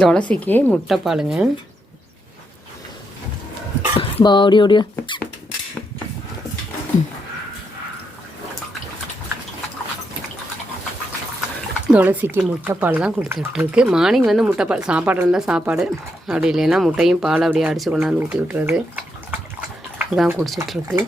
துளசிக்கு முட்டை பாலுங்க. ஓடி ஓடியோ. துளசிக்கு முட்டைப்பால் தான் கொடுத்துட்ருக்கு. மார்னிங் வந்து முட்டைப்பால் சாப்பாடு இருந்தால் சாப்பாடு, அப்படி இல்லைன்னா முட்டையும் பால் அப்படியே அடித்து கொண்டாந்து ஊற்றி விட்டுறது, இதுதான் குடிச்சிட்ருக்கு.